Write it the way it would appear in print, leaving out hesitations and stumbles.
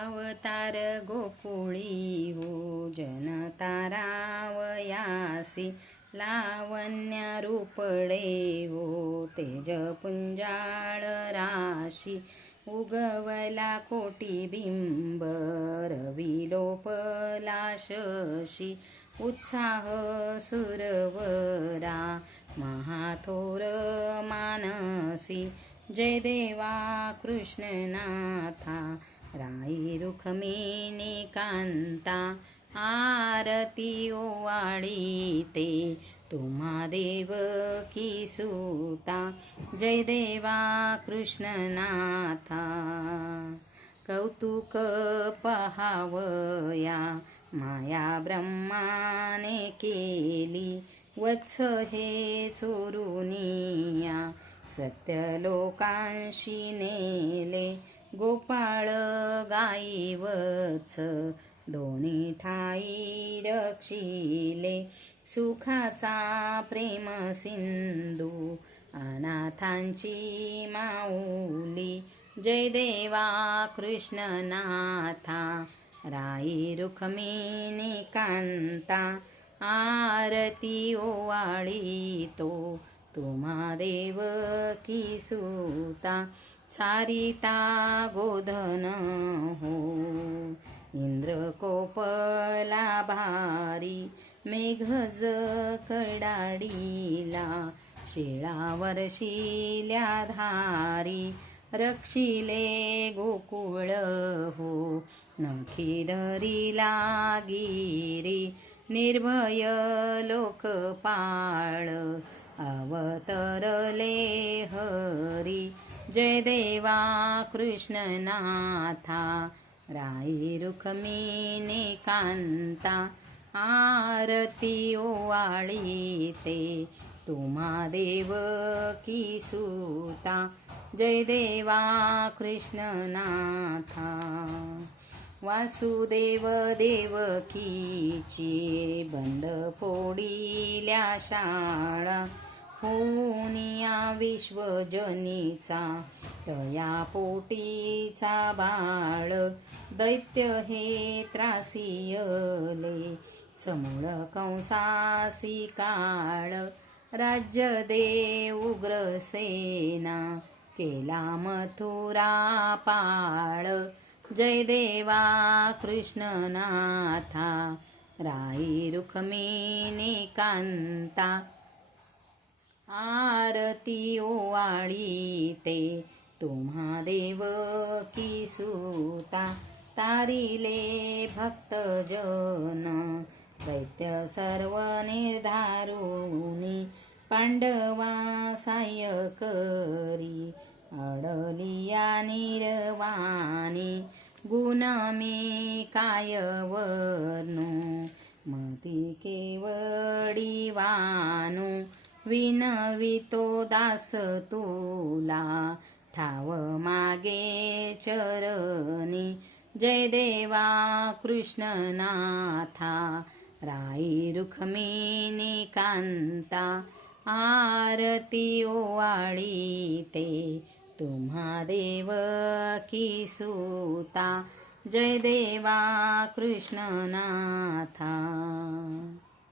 अवतार गोकुळी हो जनतारावयासी लावण्य रूपळे हो तेजपुंजाळ राशी उगवला कोटी बिंब रविलोपला शशी उत्साह सुरवरा महाथोर मानसी जय देवा कृष्णनाथा राई रुक्मिणी कांता आरती ओवाळी ते तुम्हा देवकी सुता जय देवा कृष्णनाथा कौतुक पहावया माया ब्रह्माने केली वत्स हे चोरुनिया सत्यलोकांशी नेले गोपाळ गाई वत्स दोन्ही ठाई रक्षिले सुखाचा प्रेम सिंधू अनाथांची माऊली जय देवा कृष्णनाथा राई रुक्मिणी कांता आरती ओवाळी तो तुम्हा देवकी सुता चारिता गोधन हो इंद्र कोपला भारी मेघज कडाडीला शिळा वर्षिल्या धारी रक्षिले गोकुळ हो नखी धरिला गिरी निर्भय लोकपाळ अवतरले हरी जय देवा कृष्णनाथा राई रुक्मिणी कांता आरती ओवाळी ते तुम्हा देवकी सुता जय देवा कृष्णनाथा वासुदेव देवकीची बंद फोडिल्या शाळा होऊनिया विश्वजनीचा तया पोटीचा बाळ दैत्य हे त्रासियले समूळ कंसासी काळ राज्य दे उग्रसेना केला मथुरा पाळ जय देवा कृष्णनाथा राई रुक्मिणी कांता आरती ओवाळी ते तुम्हा देवकी सुता तारिले भक्तजन दैत्य सर्व निर्धारुनी पांडवा साह्य करी अडलिया निर्वाणी गुण मी काय वर्णू मती केवडी वानू विनवितो दास तुला ठाव मागे चरणी जय देवा कृष्णनाथा राई रुक्मिणी कांता आरती ओवाळी ते तुम्हा देवकी सुता जय देवा कृष्णनाथा।